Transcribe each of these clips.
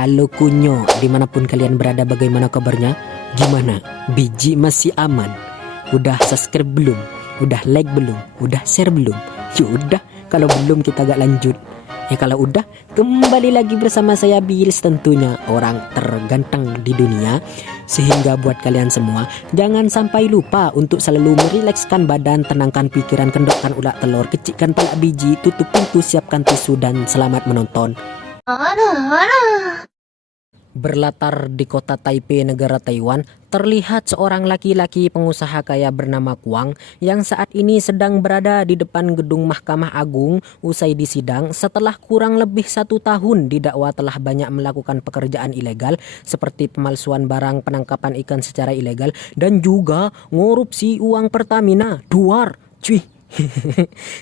Halo kunyo, dimanapun kalian berada, bagaimana kabarnya? Gimana? Biji masih aman? Udah subscribe belum? Udah like belum? Udah share belum? Yaudah, kalau belum kita gak lanjut. Ya kalau udah, kembali lagi bersama saya Bills, tentunya orang terganteng di dunia. Sehingga buat kalian semua, jangan sampai lupa untuk selalu merilekskan badan, tenangkan pikiran, kendorkan ulat telur, kecikkan pala biji, tutup pintu, siapkan tisu, dan selamat menonton. Berlatar di kota Taipei, negara Taiwan, terlihat seorang laki-laki pengusaha kaya bernama Kuang yang saat ini sedang berada di depan gedung Mahkamah Agung usai disidang setelah kurang lebih 1 tahun didakwa telah banyak melakukan pekerjaan ilegal seperti pemalsuan barang, penangkapan ikan secara ilegal, dan juga ngorupsi uang Pertamina. Duar, cuy.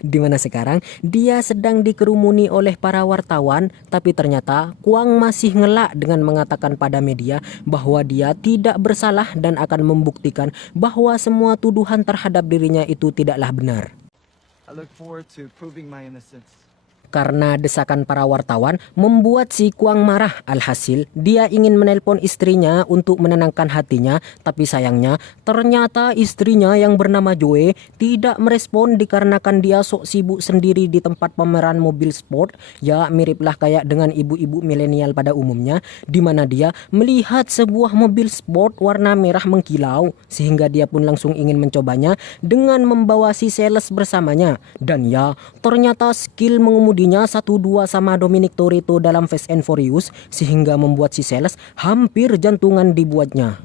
Di mana sekarang dia sedang dikerumuni oleh para wartawan, tapi ternyata Kuang masih ngelak dengan mengatakan pada media bahwa dia tidak bersalah dan akan membuktikan bahwa semua tuduhan terhadap dirinya itu tidaklah benar. I look forward to proving my innocence. Karena desakan para wartawan membuat si Kuang marah. Alhasil dia ingin menelpon istrinya untuk menenangkan hatinya, tapi sayangnya ternyata istrinya yang bernama Joe tidak merespon dikarenakan dia sok sibuk sendiri di tempat pameran mobil sport. Ya, miriplah kayak dengan ibu-ibu milenial pada umumnya, di mana dia melihat sebuah mobil sport warna merah mengkilau sehingga dia pun langsung ingin mencobanya dengan membawa si sales bersamanya. Dan ya, ternyata skill mengemudinya 1-2 sama Dominic Toretto dalam Fast and Furious sehingga membuat si sales hampir jantungan dibuatnya.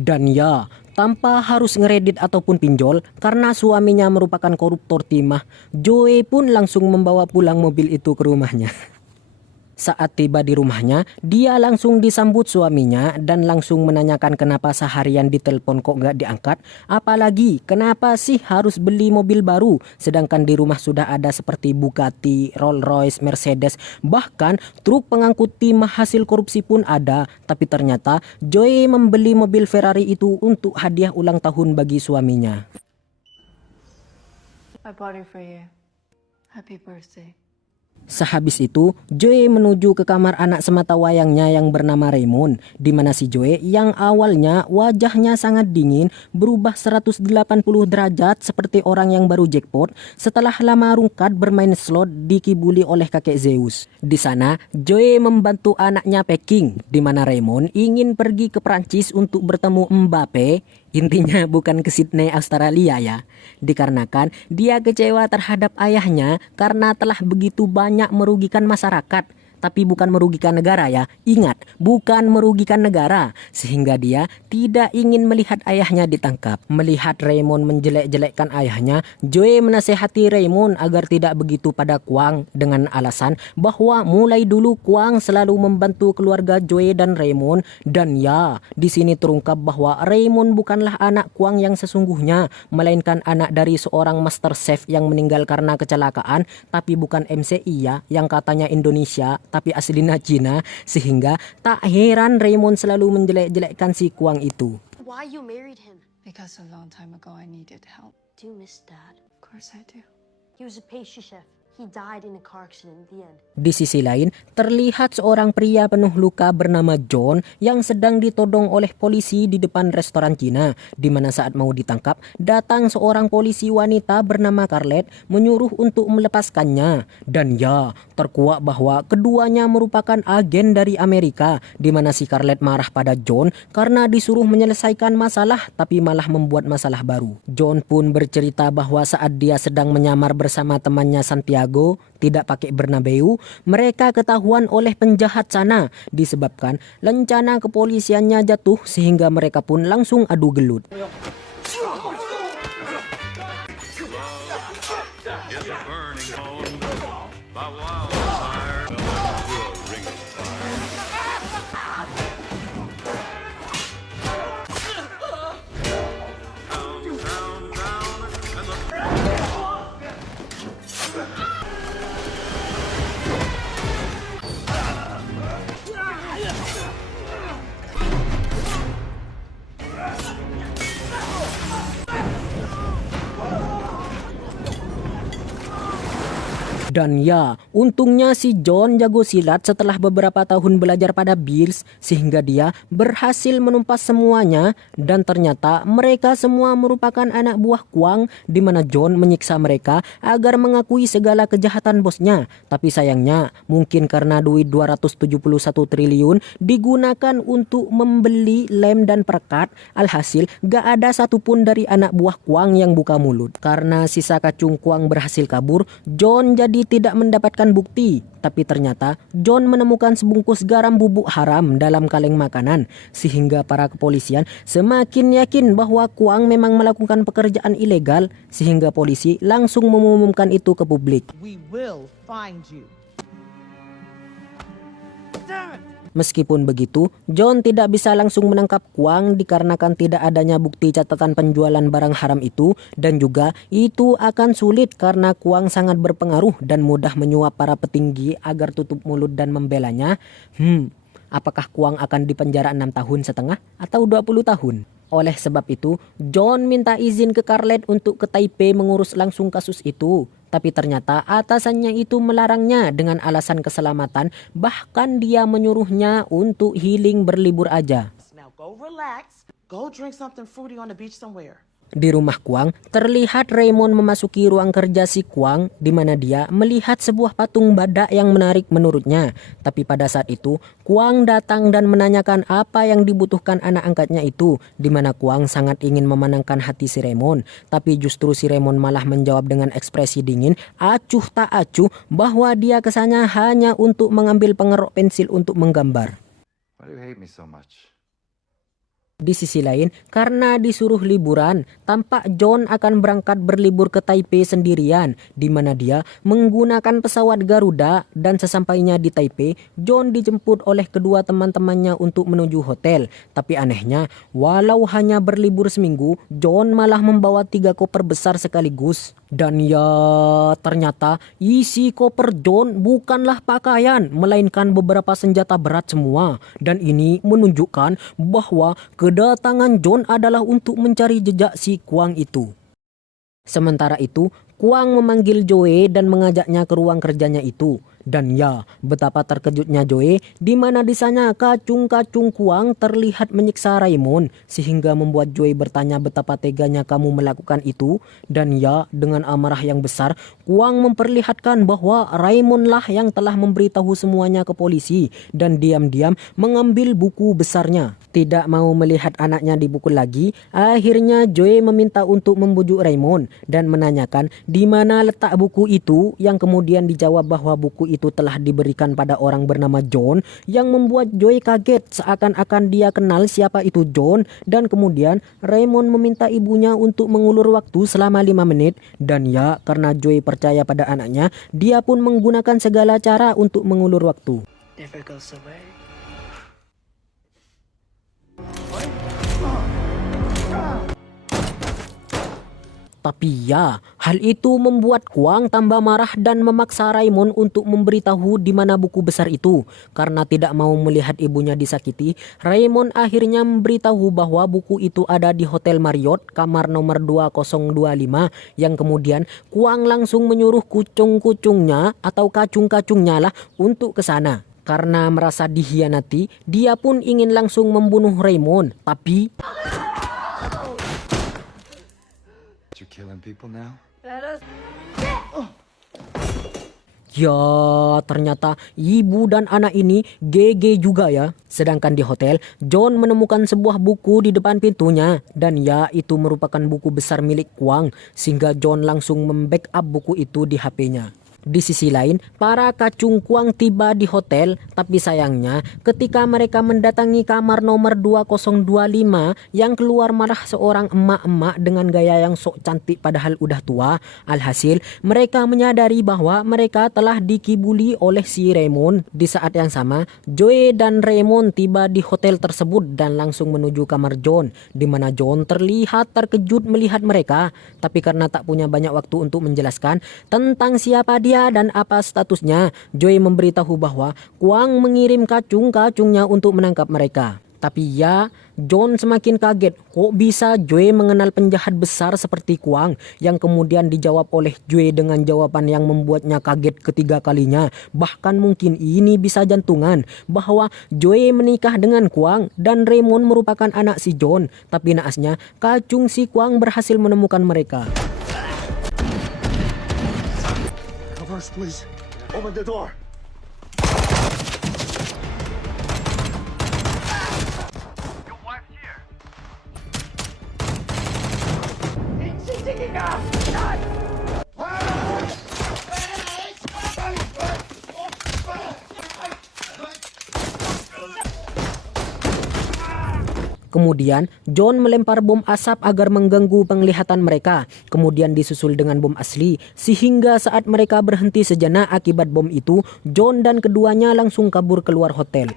Dan ya, tanpa harus ngeredit ataupun pinjol, karena suaminya merupakan koruptor timah, Joe pun langsung membawa pulang mobil itu ke rumahnya. Saat tiba di rumahnya, dia langsung disambut suaminya dan langsung menanyakan kenapa seharian ditelepon kok gak diangkat. Apalagi kenapa sih harus beli mobil baru, sedangkan di rumah sudah ada seperti Bugatti, Rolls Royce, Mercedes, bahkan truk pengangkut timah hasil korupsi pun ada. Tapi ternyata Joe membeli mobil Ferrari itu untuk hadiah ulang tahun bagi suaminya. I bought it for you. Happy birthday. Sehabis itu, Joe menuju ke kamar anak sematawayangnya yang bernama Raymond, di mana si Joe yang awalnya wajahnya sangat dingin berubah 180 derajat seperti orang yang baru jackpot setelah lama rungkat bermain slot dikibuli oleh kakek Zeus. Di sana, Joe membantu anaknya packing, di mana Raymond ingin pergi ke Prancis untuk bertemu Mbappe. Intinya bukan ke Sydney, Australia ya. Dikarenakan dia kecewa terhadap ayahnya karena telah begitu banyak merugikan masyarakat. Tapi bukan merugikan negara ya. Ingat, bukan merugikan negara. Sehingga dia tidak ingin melihat ayahnya ditangkap. Melihat Raymond menjelek-jelekkan ayahnya, Joe menasehati Raymond agar tidak begitu pada Kuang dengan alasan bahwa mulai dulu Kuang selalu membantu keluarga Joe dan Raymond. Dan ya, di sini terungkap bahwa Raymond bukanlah anak Kuang yang sesungguhnya, melainkan anak dari seorang master chef yang meninggal karena kecelakaan, tapi bukan MCI ya, yang katanya Indonesia tapi aslinya Cina, sehingga tak heran Raymond selalu menjelek-jelekkan si Kuang itu. Why you married him? Because a long time ago I needed help. Do you miss Dad? Of course I do. He was a pastry chef. He died in a car accident in the end. Di sisi lain, terlihat seorang pria penuh luka bernama John yang sedang ditodong oleh polisi di depan restoran Cina, di mana saat mau ditangkap, datang seorang polisi wanita bernama Scarlett menyuruh untuk melepaskannya. Dan ya, terkuak bahwa keduanya merupakan agen dari Amerika, di mana si Scarlett marah pada John karena disuruh menyelesaikan masalah tapi malah membuat masalah baru. John pun bercerita bahwa saat dia sedang menyamar bersama temannya Santiago, tidak pakai Bernabeu, mereka ketahuan oleh penjahat sana disebabkan lencana kepolisiannya jatuh sehingga mereka pun langsung adu gelut. Dan ya, untungnya si John jago silat setelah beberapa tahun belajar pada Beers sehingga dia berhasil menumpas semuanya dan ternyata mereka semua merupakan anak buah Kwang di mana John menyiksa mereka agar mengakui segala kejahatan bosnya. Tapi sayangnya mungkin karena duit 271 triliun digunakan untuk membeli lem dan perekat, alhasil gak ada satupun dari anak buah Kwang yang buka mulut. Karena sisa kacung Kwang berhasil kabur, John jadi tidak mendapatkan bukti, tapi ternyata John menemukan sebungkus garam bubuk haram dalam kaleng makanan, sehingga para kepolisian semakin yakin bahwa Kwang memang melakukan pekerjaan ilegal, sehingga polisi langsung mengumumkan itu ke publik. We will find you. Damn it! Meskipun begitu, John tidak bisa langsung menangkap Kwang dikarenakan tidak adanya bukti catatan penjualan barang haram itu, dan juga itu akan sulit karena Kwang sangat berpengaruh dan mudah menyuap para petinggi agar tutup mulut dan membelanya. Apakah Kwang akan dipenjara 6 tahun setengah atau 20 tahun? Oleh sebab itu, John minta izin ke Scarlett untuk ke Taipei mengurus langsung kasus itu. Tapi ternyata atasannya itu melarangnya dengan alasan keselamatan, bahkan dia menyuruhnya untuk healing berlibur aja. Now go relax. Go drink something fruity on the beach somewhere. Di rumah Kwang, terlihat Raymond memasuki ruang kerja si Kwang di mana dia melihat sebuah patung badak yang menarik menurutnya. Tapi pada saat itu, Kwang datang dan menanyakan apa yang dibutuhkan anak angkatnya itu, di mana Kwang sangat ingin memenangkan hati si Raymond. Tapi justru si Raymond malah menjawab dengan ekspresi dingin, acuh tak acuh, bahwa dia kesana hanya untuk mengambil pengerok pensil untuk menggambar. Why do you hate me so much? Di sisi lain, karena disuruh liburan, tampak John akan berangkat berlibur ke Taipei sendirian, di mana dia menggunakan pesawat Garuda, dan sesampainya di Taipei, John dijemput oleh kedua teman-temannya untuk menuju hotel. Tapi anehnya, walau hanya berlibur seminggu, John malah membawa 3 koper besar sekaligus. Dan ya, ternyata isi koper John bukanlah pakaian, melainkan beberapa senjata berat semua. Dan ini menunjukkan bahwa kedatangan John adalah untuk mencari jejak si Kwang itu. Sementara itu, Kwang memanggil Joe dan mengajaknya ke ruang kerjanya itu. Dan ya, betapa terkejutnya Joe, di mana di sana kacung-kacung Kwang terlihat menyiksa Raymond, sehingga membuat Joe bertanya betapa teganya kamu melakukan itu. Dan ya, dengan amarah yang besar, Kwang memperlihatkan bahwa Raymond lah yang telah memberitahu semuanya ke polisi, dan diam-diam mengambil buku besarnya. Tidak mau melihat anaknya dipukul lagi, akhirnya Joe meminta untuk membujuk Raymond dan menanyakan di mana letak buku itu, yang kemudian dijawab bahwa buku itu telah diberikan pada orang bernama John, yang membuat Joe kaget seakan-akan dia kenal siapa itu John. Dan kemudian Raymond meminta ibunya untuk mengulur waktu selama 5 menit, dan ya, karena Joe percaya pada anaknya, dia pun menggunakan segala cara untuk mengulur waktu. Never goes away. Tapi ya, hal itu membuat Kwang tambah marah dan memaksa Raymond untuk memberitahu di mana buku besar itu. Karena tidak mau melihat ibunya disakiti, Raymond akhirnya memberitahu bahwa buku itu ada di Hotel Marriott, kamar nomor 2025, yang kemudian Kwang langsung menyuruh kucung-kucungnya atau kacung-kacungnya lah untuk ke sana. Karena merasa dikhianati, dia pun ingin langsung membunuh Raymond, tapi You're killing people now? ya, ternyata ibu dan anak ini GG juga ya. Sedangkan di hotel, John menemukan sebuah buku di depan pintunya. Dan ya, itu merupakan buku besar milik Kwang, sehingga John langsung membackup buku itu di HP-nya. Di sisi lain, para kacung Kwang tiba di hotel, tapi sayangnya ketika mereka mendatangi kamar nomor 2025, yang keluar malah seorang emak-emak dengan gaya yang sok cantik padahal udah tua. Alhasil, mereka menyadari bahwa mereka telah dikibuli oleh si Raymond. Di saat yang sama, Joe dan Raymond tiba di hotel tersebut dan langsung menuju kamar John, di mana John terlihat terkejut melihat mereka. Tapi karena tak punya banyak waktu untuk menjelaskan tentang siapa dia dan apa statusnya, Joe memberitahu bahwa Kwang mengirim kacung-kacungnya untuk menangkap mereka. Tapi ya, John semakin kaget, kok bisa Joe mengenal penjahat besar seperti Kwang, yang kemudian dijawab oleh Joe dengan jawaban yang membuatnya kaget ketiga kalinya. Bahkan mungkin ini bisa jantungan, bahwa Joe menikah dengan Kwang dan Raymond merupakan anak si John. Tapi naasnya, kacung si Kwang berhasil menemukan mereka. Cover us, please. Open the door. Kemudian John melempar bom asap agar mengganggu penglihatan mereka, kemudian disusul dengan bom asli, sehingga saat mereka berhenti sejenak akibat bom itu, John dan keduanya langsung kabur keluar hotel.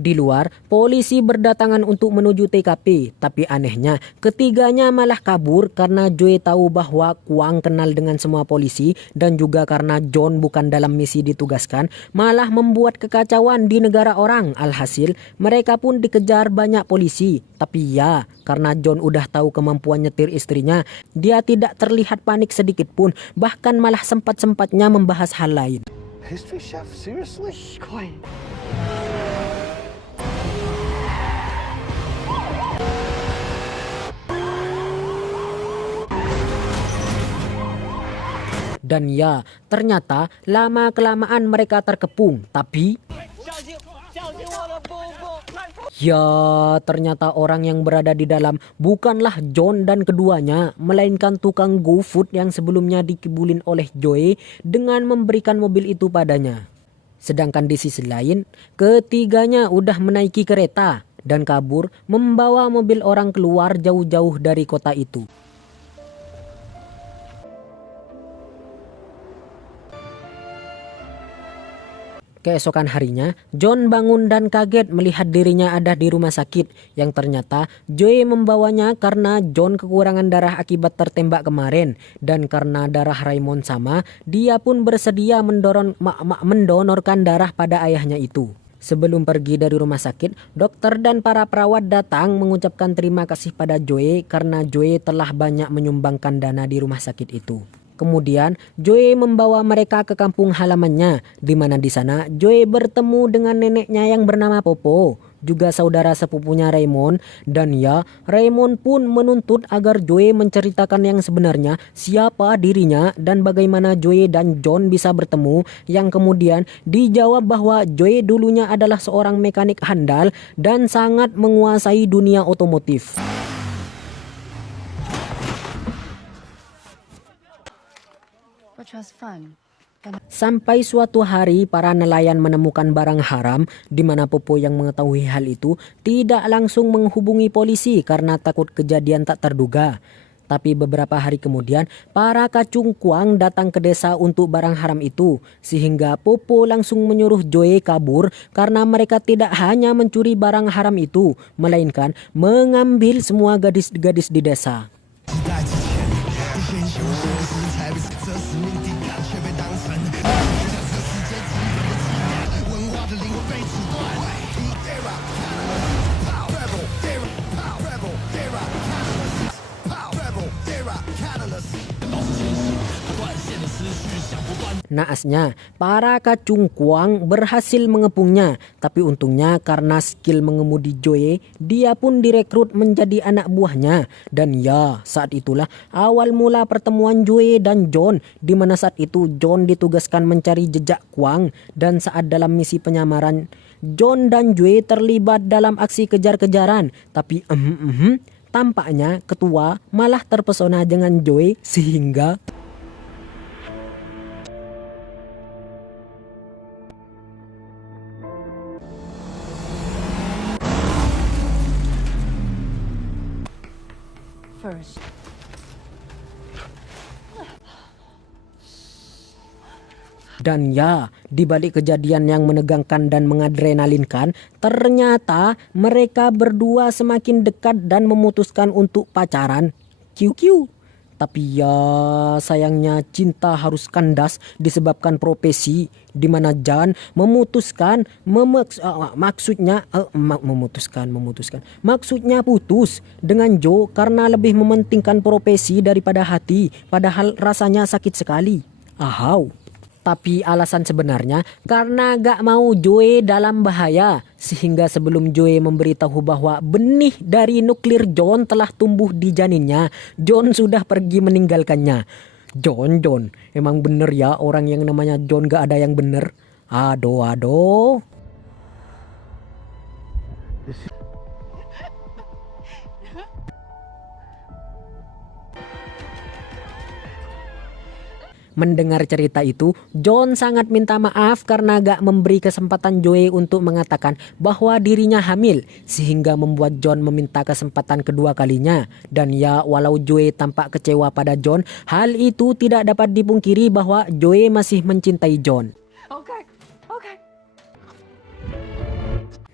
Di luar, polisi berdatangan untuk menuju TKP, tapi anehnya ketiganya malah kabur karena Joe tahu bahwa Kwang kenal dengan semua polisi dan juga karena John bukan dalam misi ditugaskan, malah membuat kekacauan di negara orang. Alhasil, mereka pun dikejar banyak polisi. Tapi ya, karena John udah tahu kemampuan nyetir istrinya, dia tidak terlihat panik sedikit pun, bahkan malah sempat-sempatnya membahas hal lain. History chef? Seriously? Quiet. Dan ya, ternyata lama-kelamaan mereka terkepung. Tapi ya, ternyata orang yang berada di dalam bukanlah John dan keduanya, melainkan tukang GoFood yang sebelumnya dikibulin oleh Joe dengan memberikan mobil itu padanya. Sedangkan di sisi lain, ketiganya udah menaiki kereta dan kabur membawa mobil orang keluar jauh-jauh dari kota itu. Keesokan harinya, John bangun dan kaget melihat dirinya ada di rumah sakit, yang ternyata Joe membawanya karena John kekurangan darah akibat tertembak kemarin, dan karena darah Raymond sama, dia pun bersedia mendonorkan darah pada ayahnya itu. Sebelum pergi dari rumah sakit, dokter dan para perawat datang mengucapkan terima kasih pada Joe karena Joe telah banyak menyumbangkan dana di rumah sakit itu. Kemudian Joe membawa mereka ke kampung halamannya, di mana di sana Joe bertemu dengan neneknya yang bernama Popo, juga saudara sepupunya Raymond. Dan ya, Raymond pun menuntut agar Joe menceritakan yang sebenarnya, siapa dirinya dan bagaimana Joe dan John bisa bertemu, yang kemudian dijawab bahwa Joe dulunya adalah seorang mekanik handal dan sangat menguasai dunia otomotif. Which was fun. Sampai suatu hari para nelayan menemukan barang haram, di mana Popo yang mengetahui hal itu tidak langsung menghubungi polisi karena takut kejadian tak terduga. Tapi beberapa hari kemudian, para kacung Kwang datang ke desa untuk barang haram itu, sehingga Popo langsung menyuruh Joe kabur karena mereka tidak hanya mencuri barang haram itu, melainkan mengambil semua gadis-gadis di desa. Naasnya, para kacung Kwang berhasil mengepungnya, tapi untungnya karena skill mengemudi Joe, dia pun direkrut menjadi anak buahnya. Dan ya, saat itulah awal mula pertemuan Joe dan John, di mana saat itu John ditugaskan mencari jejak Kwang, dan saat dalam misi penyamaran, John dan Joe terlibat dalam aksi kejar-kejaran. Tapi tampaknya ketua malah terpesona dengan Joe sehingga First, dan ya, di balik kejadian yang menegangkan dan mengadrenalinkan, ternyata mereka berdua semakin dekat dan memutuskan untuk pacaran. QQ. Tapi ya sayangnya cinta harus kandas disebabkan profesi, di mana Jan memutuskan maksudnya putus dengan Joe karena lebih mementingkan profesi daripada hati, padahal rasanya sakit sekali. Ahau. Tapi alasan sebenarnya karena gak mau Joe dalam bahaya, sehingga sebelum Joe memberitahu bahwa benih dari nuklir John telah tumbuh di janinnya, John sudah pergi meninggalkannya. John, emang bener ya orang yang namanya John gak ada yang bener. Aduh. Mendengar cerita itu, John sangat minta maaf karena gak memberi kesempatan Joe untuk mengatakan bahwa dirinya hamil, sehingga membuat John meminta kesempatan kedua kalinya. Dan ya, walau Joe tampak kecewa pada John, hal itu tidak dapat dipungkiri bahwa Joe masih mencintai John. Okay.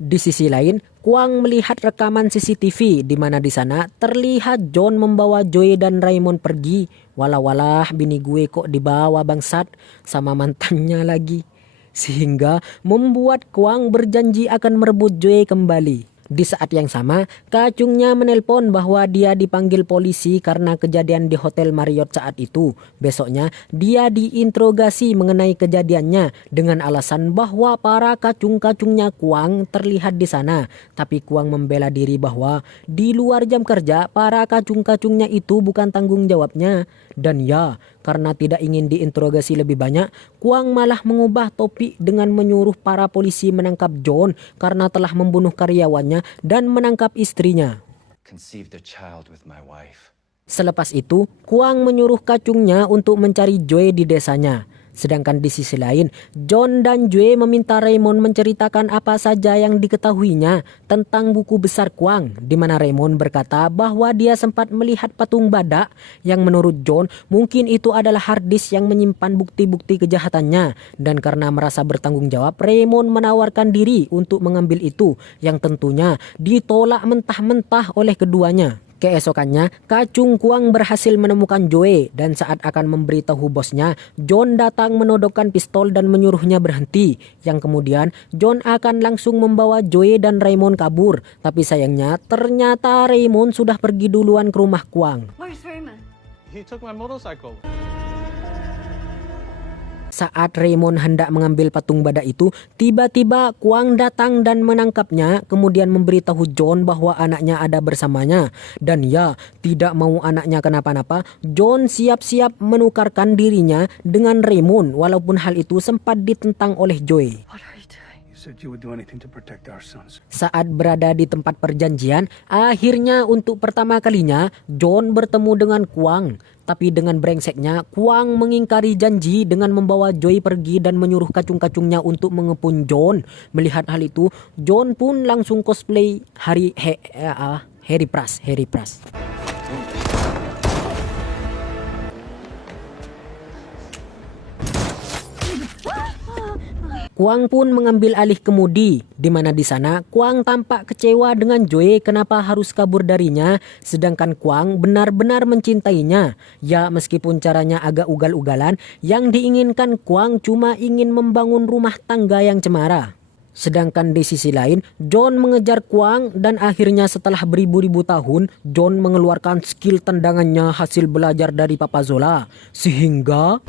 Di sisi lain, Kwang melihat rekaman CCTV di mana di sana terlihat John membawa Joe dan Raymond pergi. Walah bini gue kok dibawa bangsat sama mantannya lagi. Sehingga membuat Kwang berjanji akan merebut Joe kembali. Di saat yang sama, kacungnya menelpon bahwa dia dipanggil polisi karena kejadian di Hotel Marriott saat itu. Besoknya, dia diinterogasi mengenai kejadiannya dengan alasan bahwa para kacung-kacungnya Kwang terlihat di sana. Tapi Kwang membela diri bahwa di luar jam kerja, para kacung-kacungnya itu bukan tanggung jawabnya. Dan ya, karena tidak ingin diinterogasi lebih banyak, Kwang malah mengubah topik dengan menyuruh para polisi menangkap John karena telah membunuh karyawannya dan menangkap istrinya. Conceived a child with my wife. Selepas itu, Kwang menyuruh kacungnya untuk mencari Joe di desanya. Sedangkan di sisi lain, John dan Joe meminta Raymond menceritakan apa saja yang diketahuinya tentang buku besar Kwang, di mana Raymond berkata bahwa dia sempat melihat patung badak yang menurut John mungkin itu adalah hard disk yang menyimpan bukti-bukti kejahatannya. Dan karena merasa bertanggung jawab, Raymond menawarkan diri untuk mengambil itu, yang tentunya ditolak mentah-mentah oleh keduanya. Keesokannya, kacung Kwang berhasil menemukan Joe dan saat akan memberitahu bosnya, John datang menodongkan pistol dan menyuruhnya berhenti. Yang kemudian, John akan langsung membawa Joe dan Raymond kabur. Tapi sayangnya, ternyata Raymond sudah pergi duluan ke rumah Kwang. Where's Raymond? He took my motorcycle. Saat Raymond hendak mengambil patung badak itu, tiba-tiba Kwang datang dan menangkapnya, kemudian memberitahu John bahwa anaknya ada bersamanya. Dan ya, tidak mau anaknya kenapa-napa, John siap-siap menukarkan dirinya dengan Raymond, walaupun hal itu sempat ditentang oleh Joe. What are you doing? You said you would do anything to protect our sons. Saat berada di tempat perjanjian, akhirnya untuk pertama kalinya John bertemu dengan Kwang. Tapi dengan brengseknya, Kwang mengingkari janji dengan membawa Joe pergi dan menyuruh kacung-kacungnya untuk mengepung John. Melihat hal itu, John pun langsung cosplay Harry Pras. Kwang pun mengambil alih kemudi, di mana di sana Kwang tampak kecewa dengan Joe kenapa harus kabur darinya, sedangkan Kwang benar-benar mencintainya. Ya, meskipun caranya agak ugal-ugalan, yang diinginkan Kwang cuma ingin membangun rumah tangga yang cemara. Sedangkan di sisi lain, John mengejar Kwang dan akhirnya setelah beribu-ribu tahun, John mengeluarkan skill tendangannya hasil belajar dari Papa Zola. Sehingga...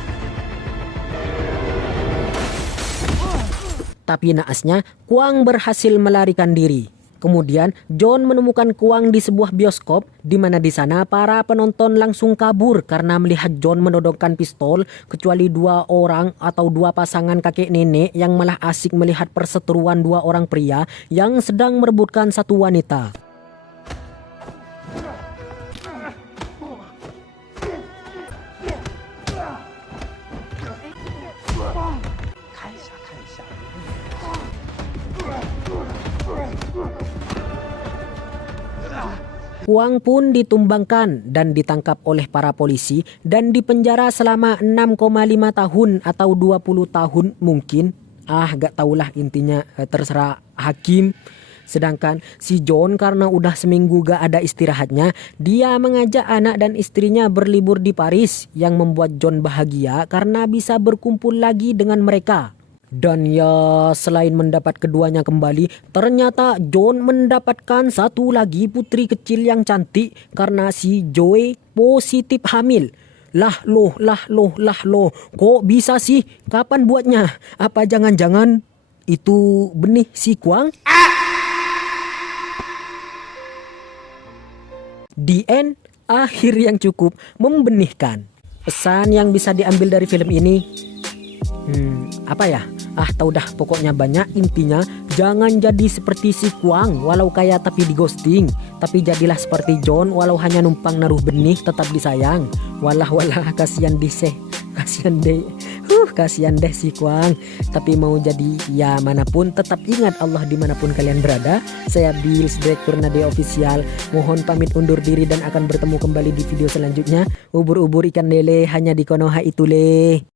Tapi naasnya, Kwang berhasil melarikan diri. Kemudian, John menemukan Kwang di sebuah bioskop, di mana di sana para penonton langsung kabur karena melihat John menodongkan pistol, kecuali dua orang atau dua pasangan kakek nenek yang malah asik melihat perseteruan dua orang pria yang sedang merebutkan satu wanita. Kwang pun ditumbangkan dan ditangkap oleh para polisi dan dipenjara selama 6,5 tahun atau 20 tahun mungkin. Gak tahulah intinya, terserah hakim. Sedangkan si John karena udah seminggu gak ada istirahatnya, dia mengajak anak dan istrinya berlibur di Paris yang membuat John bahagia karena bisa berkumpul lagi dengan mereka. Dan ya, selain mendapat keduanya kembali, ternyata John mendapatkan satu lagi putri kecil yang cantik karena si Joey positif hamil. Lah loh, kok bisa sih? Kapan buatnya? Apa jangan-jangan itu benih si Kuang? The end, akhir yang cukup membenihkan. Pesan yang bisa diambil dari film ini, apa ya? Tahu dah, pokoknya banyak. Intinya jangan jadi seperti si Kuang walau kaya tapi di ghosting, tapi jadilah seperti John walau hanya numpang naruh benih tetap disayang. Walah kasihan deh si Kuang. Tapi mau jadi ya manapun, tetap ingat Allah dimanapun kalian berada. Saya Bills, Direktur Nade Official, mohon pamit undur diri dan akan bertemu kembali di video selanjutnya. Ubur-ubur ikan lele hanya di Konoha itu le.